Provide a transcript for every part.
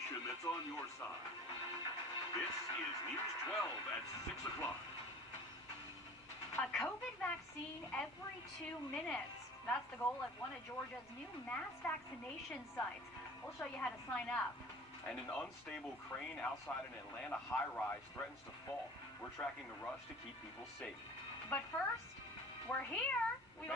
station that's on your side. This is News 12 at 6 o'clock. A COVID vaccine every 2 minutes. That's the goal at one of Georgia's new mass vaccination sites. We'll show you how to sign up. And an unstable crane outside an Atlanta high-rise threatens to fall. We're tracking the rush to keep people safe. But first, we're here. We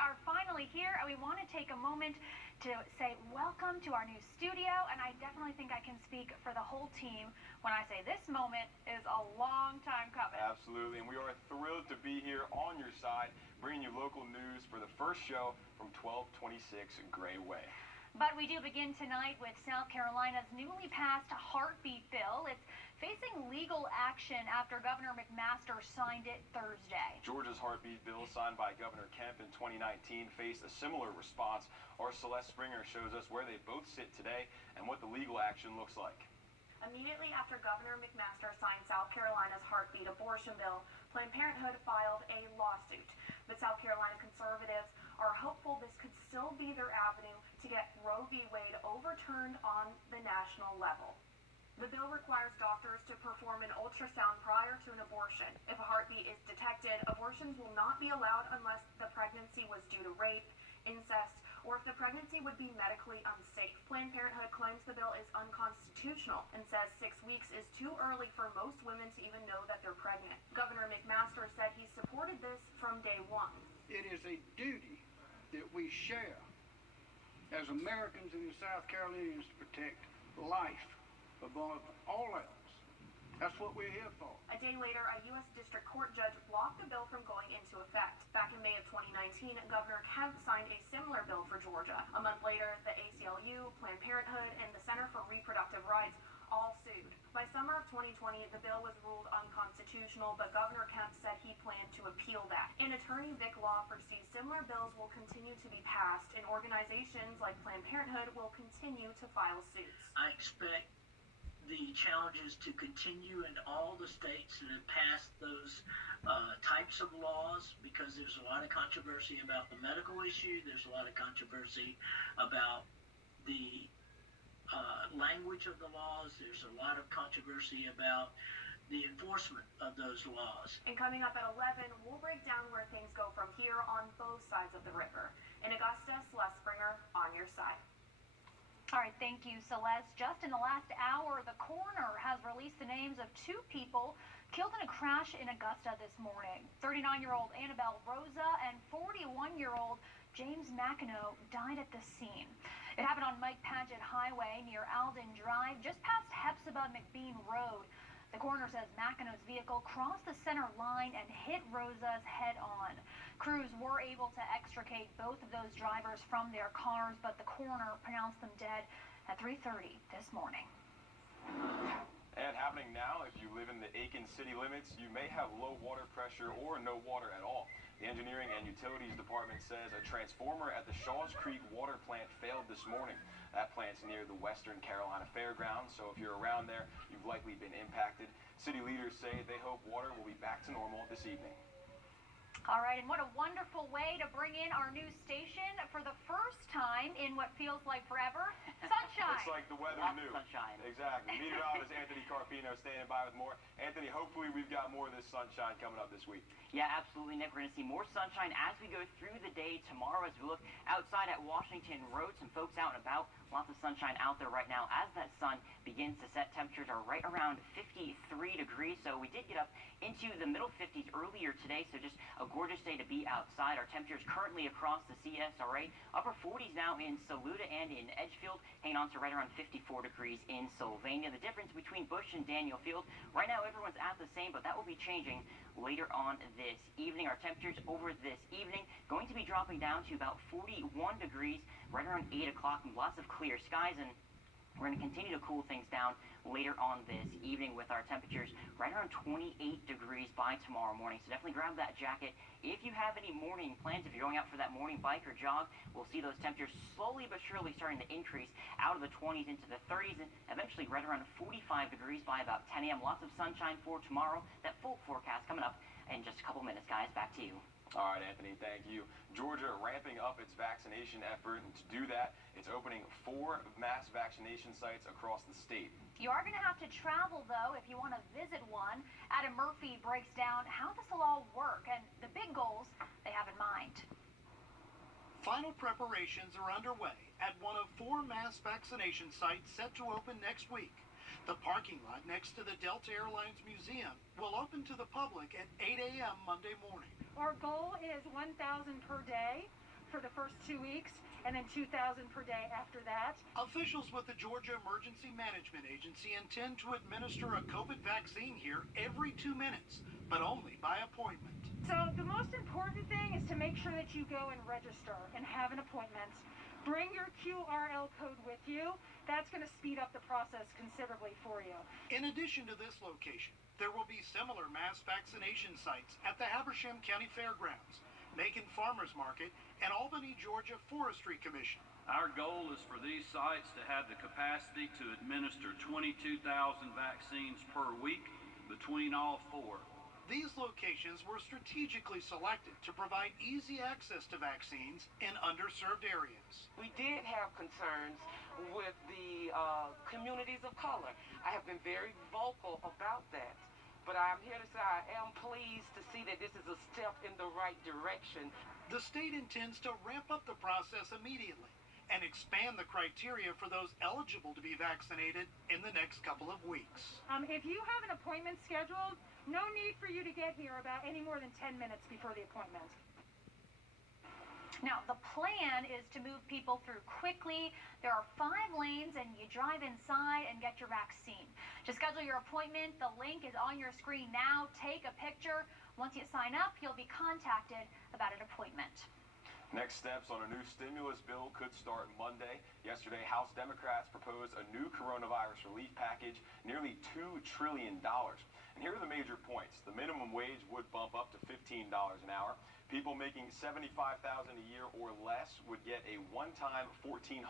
are finally here, and we want to take a moment to say welcome to our new studio. And I definitely think I can speak for the whole team when I say this moment is a long time coming. Absolutely, and we are thrilled to be here on your side, bringing you local news for the first show from 1226 Gray Way. But we do begin tonight with South Carolina's newly passed heartbeat bill. It's facing legal action after Governor McMaster signed it Thursday. Georgia's heartbeat bill, signed by Governor Kemp in 2019, faced a similar response. Our Celeste Springer shows us where they both sit today and what the legal action looks like. Immediately after Governor McMaster signed South Carolina's heartbeat abortion bill, Planned Parenthood filed a lawsuit. But South Carolina conservatives are hopeful this could still be their avenue to get Roe v. Wade overturned on the national level. The bill requires doctors to perform an ultrasound prior to an abortion. If a heartbeat is detected, abortions will not be allowed unless the pregnancy was due to rape, incest, or if the pregnancy would be medically unsafe. Planned Parenthood claims the bill is unconstitutional and says 6 weeks is too early for most women to even know that they're pregnant. Governor McMaster said he supported this from day one. It is a duty that we share as Americans and South Carolinians to protect life above all else. That's what we're here for. A day later, a U.S. District Court judge blocked the bill from going into effect. Back in May of 2019, Governor Kemp signed a similar bill for Georgia. A month later, the ACLU, Planned Parenthood, and the Center for Reproductive Rights all sued. By summer of 2020, the bill was ruled unconstitutional, but Governor Kemp said he planned to appeal that. And attorney Vic Law foresees similar bills will continue to be passed, and organizations like Planned Parenthood will continue to file suits. I expect the challenges to continue in all the states that have passed those types of laws, because there's a lot of controversy about the medical issue. There's a lot of controversy about the language of the laws. There's a lot of controversy about the enforcement of those laws. And coming up at 11, we'll break down where things go from here on both sides of the river. In Augusta, Celeste Springer on your side. All right, thank you, Celeste. Just in the last hour, the coroner has released the names of 2 people killed in a crash in Augusta this morning. 39-year-old Annabelle Rosa and 41-year-old James McEnroe died at the scene. It happened on Mike Paget Highway near Alden Drive, just past Hepzibah McBean Road. The coroner says McEnroe's vehicle crossed the center line and hit Rosa's head-on. Crews were able to extricate both of those drivers from their cars, but the coroner pronounced them dead at 3:30 this morning. And happening now, if you live in the Aiken city limits, you may have low water pressure or no water at all. The Engineering and Utilities Department says a transformer at the Shaws Creek water plant failed this morning. That plant's near the Western Carolina Fairgrounds, so if you're around there, you've likely been impacted. City leaders say they hope water will be back to normal this evening. All right, and what a wonderful way to bring in our new station for the first time in what feels like forever. Sunshine. It's like the weather Lots new. of sunshine. Exactly. Meteorologist Anthony Carpino standing by with more. Anthony, hopefully we've got more of this sunshine coming up this week. Yeah, absolutely, Nick. We're going to see more sunshine as we go through the day tomorrow as we look outside at Washington Road. Some folks out and about. Lots of sunshine out there right now as that sun begins to set. Temperatures are right around 53 degrees, so we did get up into the middle 50s earlier today, so just a gorgeous day to be outside. Our temperatures currently across the CSRA, upper 40s now in Saluda and in Edgefield, hanging on to right around 54 degrees in Sylvania. The difference between Bush and Daniel Field, right now everyone's at the same, but that will be changing later on this evening. Our temperatures over this evening going to be dropping down to about 41 degrees right around 8 o'clock, and lots of clear skies, and we're going to continue to cool things down later on this evening with our temperatures right around 28 degrees by tomorrow morning. So definitely grab that jacket. If you have any morning plans, if you're going out for that morning bike or jog, we'll see those temperatures slowly but surely starting to increase out of the 20s into the 30s and eventually right around 45 degrees by about 10 a.m. Lots of sunshine for tomorrow. That full forecast coming up in just a couple minutes, guys. Back to you. All right, Anthony, thank you. Georgia ramping up its vaccination effort, and to do that, it's opening 4 mass vaccination sites across the state. You are going to have to travel, though, if you want to visit one. Adam Murphy breaks down how this will all work and the big goals they have in mind. Final preparations are underway at one of 4 mass vaccination sites set to open next week. The parking lot next to the Delta Airlines Museum will open to the public at 8 a.m. Monday morning. Our goal is 1,000 per day for the first 2 weeks, and then 2,000 per day after that. Officials with the Georgia Emergency Management Agency intend to administer a COVID vaccine here every 2 minutes, but only by appointment. So the most important thing is to make sure that you go and register and have an appointment. Bring your QRL code with you. That's going to speed up the process considerably for you. In addition to this location, there will be similar mass vaccination sites at the Habersham County Fairgrounds, Macon Farmers Market, and Albany, Georgia Forestry Commission. Our goal is for these sites to have the capacity to administer 22,000 vaccines per week between all 4. These locations were strategically selected to provide easy access to vaccines in underserved areas. We did have concerns with the communities of color. I have been very vocal about that. But I'm here to say I am pleased to see that this is a step in the right direction. The state intends to ramp up the process immediately and expand the criteria for those eligible to be vaccinated in the next couple of weeks. If you have an appointment scheduled, no need for you to get here about any more than 10 minutes before the appointment. Now, the plan is to move people through quickly. There are 5 lanes, and you drive inside and get your vaccine. To schedule your appointment, the link is on your screen now. Take a picture. Once you sign up, you'll be contacted about an appointment. Next steps on a new stimulus bill could start Monday. Yesterday, House Democrats proposed a new coronavirus relief package, nearly $2 trillion. And here are the major points. The minimum wage would bump up to $15 an hour. People making $75,000 a year or less would get a one-time $1,400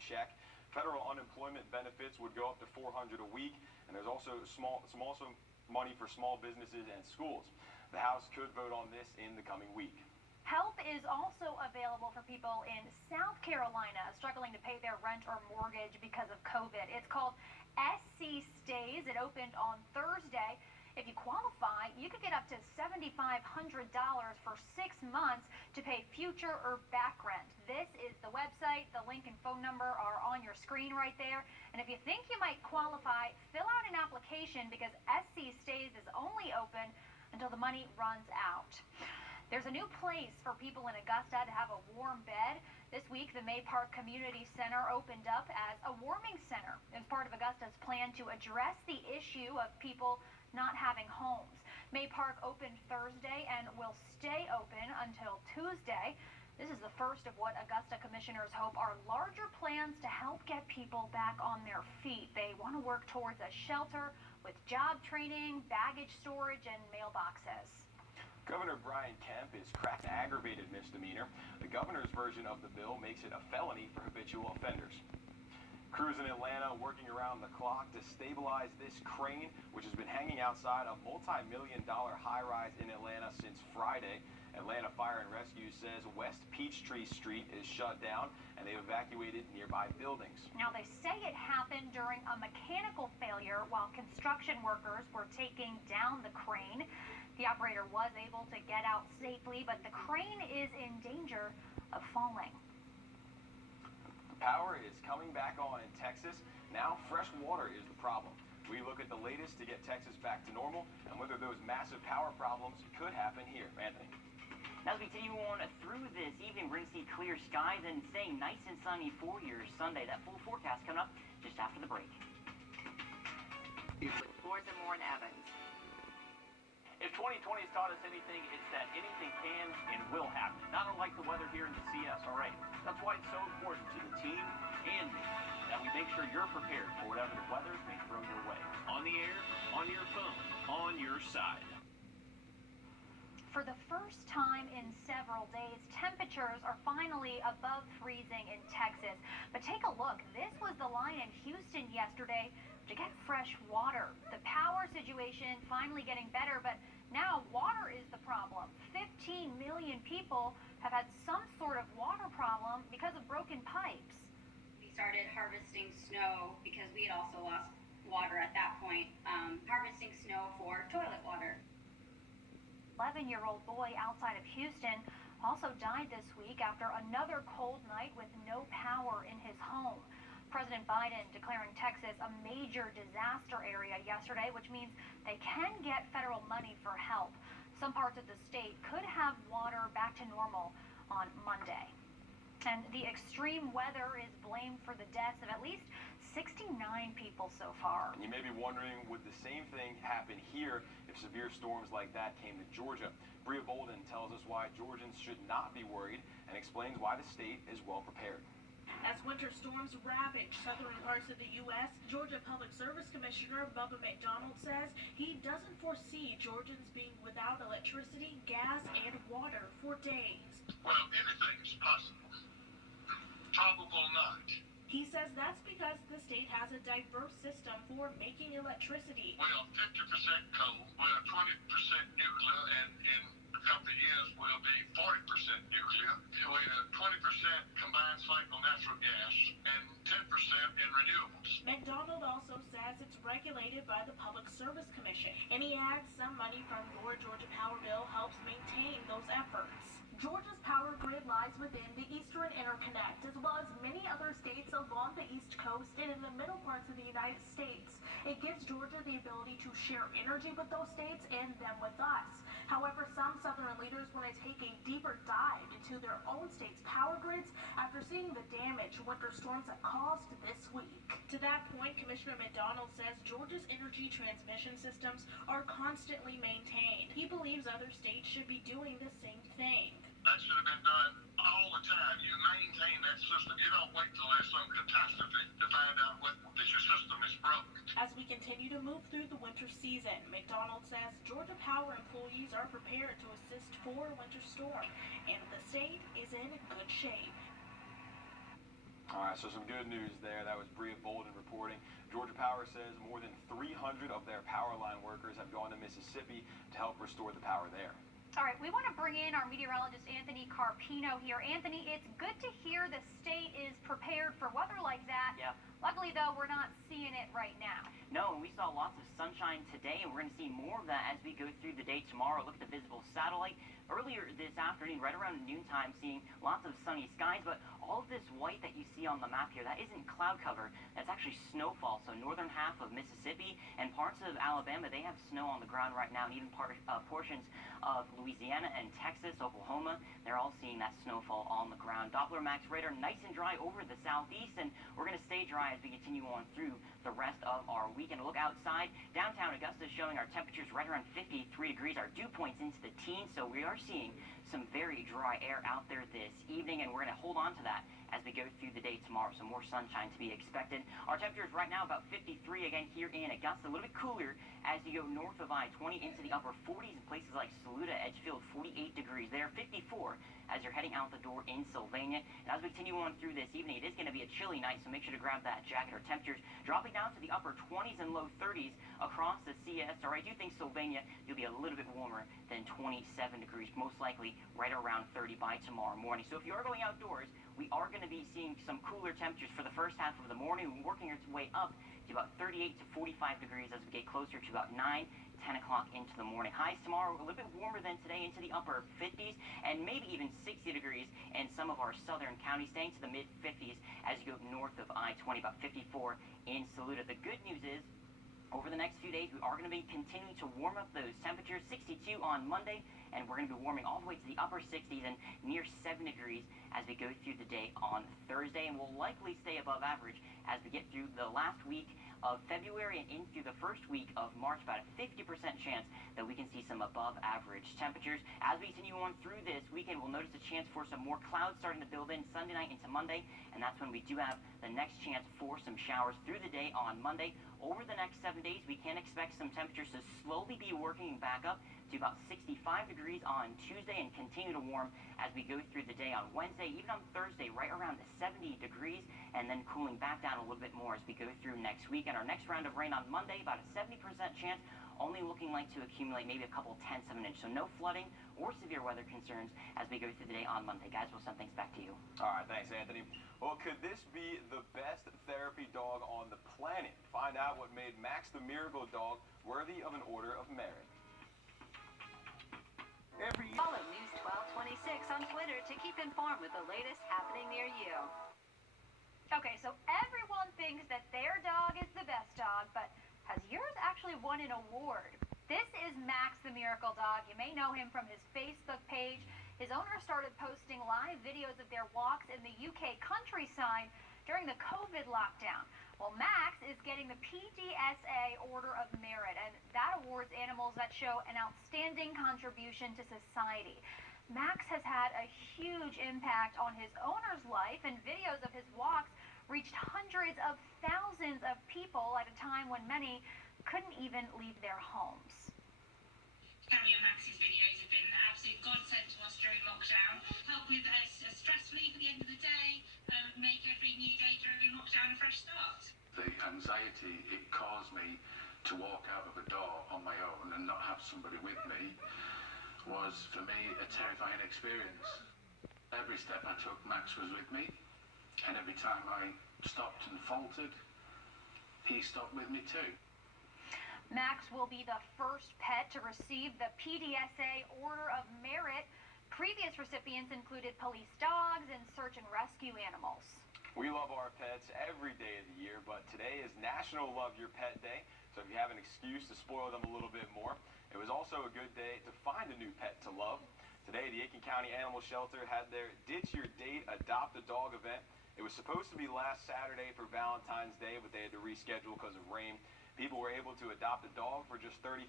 check. Federal unemployment benefits would go up to $400 a week, and there's also also money for small businesses and schools. The House could vote on this in the coming week. Help is also available for people in South Carolina struggling to pay their rent or mortgage because of COVID. It's called SC Stays. It opened on Thursday. If you qualify, you could get up to $7,500 for 6 months to pay future or back rent. This is the website. The link and phone number are on your screen right there. And if you think you might qualify, fill out an application because SC Stays is only open until the money runs out. There's a new place for people in Augusta to have a warm bed. This week, the May Park Community Center opened up as a warming center as part of Augusta's plan to address the issue of people not having homes. May Park opened Thursday and will stay open until Tuesday. This is the first of what Augusta commissioners hope are larger plans to help get people back on their feet. They want to work towards a shelter with job training, baggage storage, and mailboxes. Governor Brian Kemp is cracked an aggravated misdemeanor. The governor's version of the bill makes it a felony for habitual offenders. Crews in Atlanta working around the clock to stabilize this crane, which has been hanging outside a multi-million-dollar high-rise in Atlanta since Friday. Atlanta Fire and Rescue says West Peachtree Street is shut down, and they've evacuated nearby buildings. Now, they say it happened during a mechanical failure while construction workers were taking down the crane. The operator was able to get out safely, but the crane is in danger of falling. Power is coming back on in Texas. Now fresh water is the problem. We look at the latest to get Texas back to normal and whether those massive power problems could happen here. Anthony. As we continue on through this evening, we're going to see clear skies and staying nice and sunny for your Sunday. That full forecast coming up just after the break. Sports and more in Evans. If 2020 has taught us anything, it's that anything can and will happen. Not unlike the weather here in the CSRA. That's why it's so important to the team and me that we make sure you're prepared for whatever the weather may throw your way. On the air, on your phone, on your side. For the first time in several days, temperatures are finally above freezing in Texas. But take a look. This was the line in Houston yesterday to get fresh water. The power situation finally getting better, but now water is the problem. 15 million people have had some sort of water problem because of broken pipes. We started harvesting snow because we had also lost water at that point, harvesting snow for toilet water. 11-year-old boy outside of Houston also died this week after another cold night with no power in his home. President Biden declaring Texas a major disaster area yesterday, which means they can get federal money for help. Some parts of the state could have water back to normal on Monday. And the extreme weather is blamed for the deaths of at least 69 people so far. And you may be wondering, would the same thing happen here if severe storms like that came to Georgia? Bria Bolden tells us why Georgians should not be worried and explains why the state is well prepared. As winter storms ravage southern parts of the U.S., Georgia Public Service Commissioner Bubba McDonald says he doesn't foresee Georgians being without electricity, gas, and water for days. Well, anything's possible. Probable not. He says that's because the state has a diverse system for making electricity. Well, 50% coal, well, 20% nuclear, and in a couple of years will be 40% nuclear. We have 20% combined cycle natural gas and 10% in renewables. McDonald also says it's regulated by the Public Service Commission, and he adds some money from your Georgia Power bill helps maintain those efforts. Georgia's power grid lies within the Eastern Interconnect, as well as many other states along the East Coast and in the middle parts of the United States. It gives Georgia the ability to share energy with those states and them with us. However, some Southern leaders want to take a deeper dive into their own state's power grids after seeing the damage winter storms have caused this week. To that point, Commissioner McDonald says Georgia's energy transmission systems are constantly maintained. He believes other states should be doing the same thing. That should have been done all the time. You maintain that system. You don't wait till there's some catastrophe to find out that your system is broke. As we continue to move through the winter season, McDonald says Georgia Power employees are prepared to assist for a winter storm, and the state is in good shape. All right, so some good news there. That was Bria Bolden reporting. Georgia Power says more than 300 of their power line workers have gone to Mississippi to help restore the power there. All right, we want to bring in our meteorologist, Anthony Carpino here. Anthony, it's good to hear the state is prepared for weather like that. Yep. Luckily, though, we're not seeing it right now. No, we saw lots of sunshine today, and we're going to see more of that as we go through the day tomorrow. Look at the visible satellite. Earlier this afternoon, right around noontime, seeing lots of sunny skies, but all of this white that you see on the map here, that isn't cloud cover. That's actually snowfall. So northern half of Mississippi and parts of Alabama, they have snow on the ground right now, and even portions of Louisiana and Texas, Oklahoma, they're all seeing that snowfall on the ground. Doppler max radar nice and dry over the southeast, and we're going to stay dry as we continue on through the rest of our weekend. Look outside. Downtown Augusta is showing our temperatures right around 53 degrees, our dew points into the teens, so we are seeing some very dry air out there this evening, and we're going to hold on to that as we go through the day tomorrow. So more sunshine to be expected. Our temperatures right now about 53 again here in Augusta. A little bit cooler as you go north of I-20 into the upper 40s in places like Saluda, Edgefield, 48 degrees there, 54 as you're heading out the door in Sylvania. And as we continue on through this evening, it is going to be a chilly night, so make sure to grab that jacket. Our temperatures dropping down to the upper 20s and low 30s across the CS. Or I do think Sylvania, you'll be a little bit warmer than 27 degrees, most likely right around 30 by tomorrow morning. So if you are going outdoors, we are going to be seeing some cooler temperatures for the first half of the morning, working its way up to about 38 to 45 degrees as we get closer to about 9, 10 o'clock into the morning. Highs tomorrow a little bit warmer than today, into the upper 50s and maybe even 60 degrees in some of our southern counties, staying to the mid 50s as you go north of I-20, about 54 in Saluda. The good news is, over the next few days, we are going to be continuing to warm up those temperatures. 62 on Monday, and we're going to be warming all the way to the upper 60s and near 7 degrees as we go through the day on Thursday, and we'll likely stay above average as we get through the last week of February and into the first week of March. About a 50% chance that we can see some above average temperatures. As we continue on through this weekend, we'll notice a chance for some more clouds starting to build in Sunday night into Monday, and that's when we do have the next chance for some showers through the day on Monday. Over the next 7 days, we can expect some temperatures to slowly be working back up to about 65 degrees on Tuesday and continue to warm as we go through the day on Wednesday, even on Thursday, right around 70 degrees, and then cooling back down a little bit more as we go through next week. And our next round of rain on Monday, about a 70% chance, only looking like to accumulate maybe a couple tenths of an inch. So no flooding or severe weather concerns as we go through the day on Monday. Guys, we'll send things back to you. All right, thanks, Anthony. Well, could this be the best therapy dog on the planet? Find out what made Max the Miracle Dog worthy of an Order of Merit. Follow News 1226 on Twitter to keep informed with the latest happening near you. Okay, so everyone thinks that their dog is the best dog, but has yours actually won an award? This is Max the Miracle Dog. You may know him from his Facebook page. His owner started posting live videos of their walks in the UK countryside during the COVID lockdown. Well, Max is getting the PDSA Order of Merit, and that awards animals that show an outstanding contribution to society. Max has had a huge impact on his owner's life, and videos of his walks reached hundreds of thousands of people at a time when many couldn't even leave their homes. Carrie and Max's videos have been an absolute godsend to us during lockdown. Help with stress relief at the end of the day, make every new day during lockdown a fresh start. The anxiety it caused me to walk out of a door on my own and not have somebody with me was, for me, a terrifying experience. Every step I took, Max was with me, and every time I stopped and faltered, he stopped with me too. Max will be the first pet to receive the PDSA Order of Merit. Previous recipients included police dogs and search and rescue animals. We love our pets every day of the year, but today is National Love Your Pet Day, so if you have an excuse to spoil them a little bit more, it was also a good day to find a new pet to love. Today, the Aiken County Animal Shelter had their Ditch Your Date Adopt a Dog event. It was supposed to be last Saturday for Valentine's Day, but they had to reschedule because of rain. People were able to adopt a dog for just $35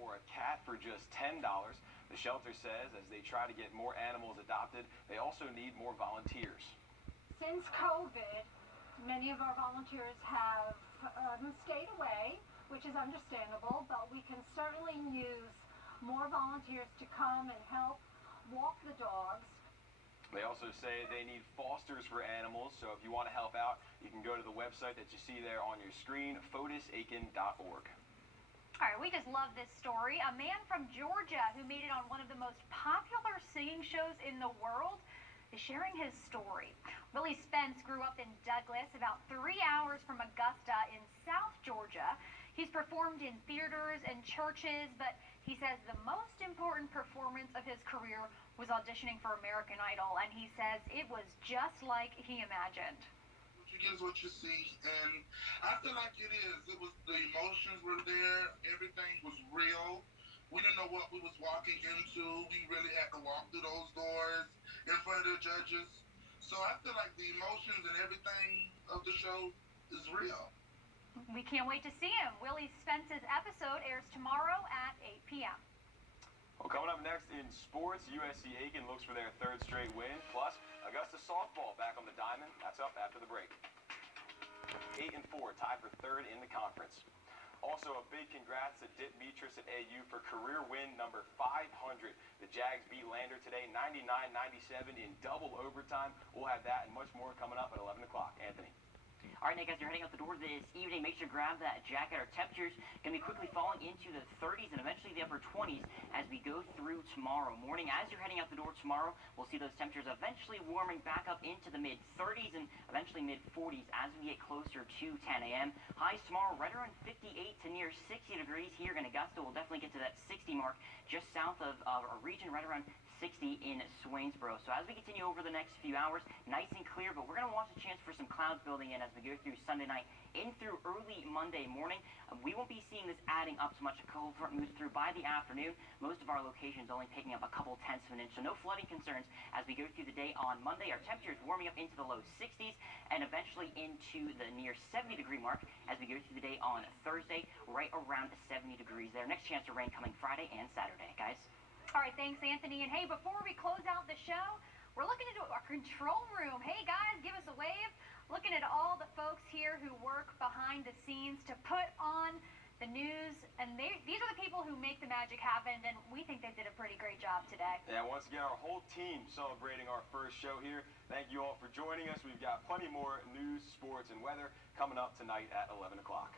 or a cat for just $10. The shelter says as they try to get more animals adopted, they also need more volunteers. Since COVID, many of our volunteers have stayed away, which is understandable, but we can certainly use more volunteers to come and help walk the dogs. They also say they need fosters for animals, so if you want to help out, you can go to the website that you see there on your screen, fotisaiken.org. All right, we just love this story. A man from Georgia who made it on one of the most popular singing shows in the world is sharing his story. Willie Spence grew up in Douglas, about 3 hours from Augusta in South Georgia. He's performed in theaters and churches, but he says the most important performance of his career was auditioning for American Idol, and he says it was just like he imagined. You get what you see, and I feel like it is. It was, the emotions were there, everything was real. We didn't know what we was walking into. We really had to walk through those doors in front of the judges. So I feel like the emotions and everything of the show is real. We can't wait to see him. Willie Spence's episode airs tomorrow at 8 p.m. Well, coming up next in sports, USC Aiken looks for their third straight win. Plus, Augusta softball back on the diamond. That's up after the break. 8-4, tied for third in the conference. Also, a big congrats to Dick Metris at AU for career win number 500. The Jags beat Lander today, 99-97 in double overtime. We'll have that and much more coming up at 11 o'clock. Anthony. All right, Nick, as you're heading out the door this evening, make sure to grab that jacket. Our temperatures going to be quickly falling into the 30s and eventually the upper 20s as we go through tomorrow morning. As you're heading out the door tomorrow, we'll see those temperatures eventually warming back up into the mid-30s and eventually mid-40s as we get closer to 10 a.m. Highs tomorrow right around 58 to near 60 degrees here in Augusta. We'll definitely get to that 60 mark just south of our region, right around 60 in Swainsboro. So as we continue over the next few hours, nice and clear, but we're going to watch a chance for some clouds building in as we go through Sunday night in through early Monday morning. We won't be seeing this adding up so much. A cold front moves through by the afternoon. Most of our locations only picking up a couple tenths of an inch, so no flooding concerns as we go through the day on Monday. Our temperatures warming up into the low 60s and eventually into the near 70-degree mark as we go through the day on Thursday, right around 70 degrees there. Next chance of rain coming Friday and Saturday, guys. All right, thanks, Anthony. And hey, before we close out the show, we're looking into our control room. Hey, guys, give us a wave. Looking at all the folks here who work behind the scenes to put on the news, and these are the people who make the magic happen, and we think they did a pretty great job today. Yeah, once again, our whole team celebrating our first show here. Thank you all for joining us. We've got plenty more news, sports, and weather coming up tonight at 11 o'clock.